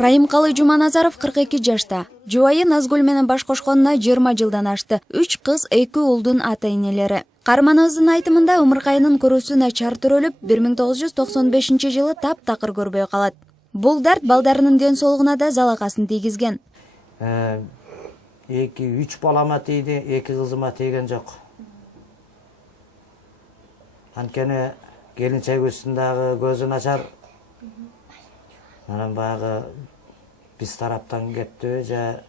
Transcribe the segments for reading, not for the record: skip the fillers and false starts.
Райымкалы Жуманазаров 42 жашта. Жубайы Назгүл менен баш кошконуна 20 жылдан ашты. 3 кыз, 2 улдун ата-энелери. Кармановдун айтымында ымыркайынын көрүүсү начар төрөлүп, 1995 жылы таптакыр көрбөй калат. Бул дарт балдарынын ден соолугуна да залакасын тийгизген. 2-3 балама тийди, 2 кызыма тийген жок. Анткени келинчек үстүндагы көзү начар. Анан баягы биз тараптан кетти же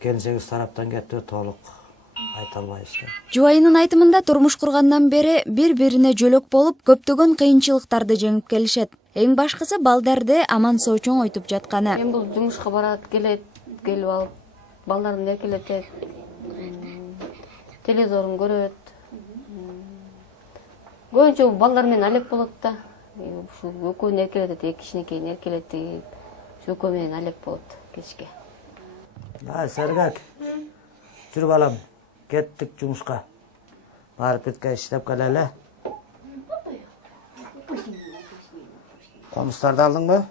келинчегибиз тараптан кетти толук айта албайбыз. Жубайынын айтымында турмуш кургандан бери бири-бирине жөлөк болуп, көптөгөн кыйынчылыктарды жеңип келишет. Эң башкысы балдарды аман соочоң ойтуп жатканы. Мен бул жумушка барат, келип алып, балдарын эркелетет, телевизорун көрөт. Көбүнчө балдар менен алек болот да. Ушу экөөнү эркелетет, 2 кичинекейин эркелетип, ушу экөө менен алек болот кечке. Сергек, жүр балам, кеттик жумушка. Барып бетке иштеп келели. Комустарды алдыңбы?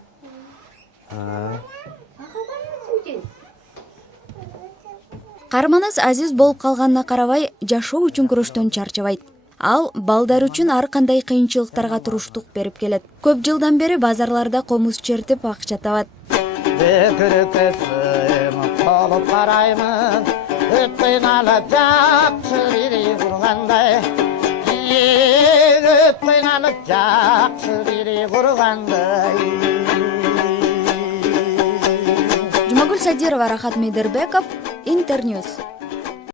Карманыз Азиз болуп калганына карабай, жашоо үчүн күрөштөн чарчабайт. Ал балдар үчүн ар кандай кыйынчылыктарга туруштук берип келет. Көп жылдан бери базарларда комуз чертип акча табат. Колуп караймын, өтпөйн алып жакшы бири кургандай. Өтпөйн алып жакшы бири кургандай. Жумагүл Садирова, Рахат Мейдербеков, Интерньюз.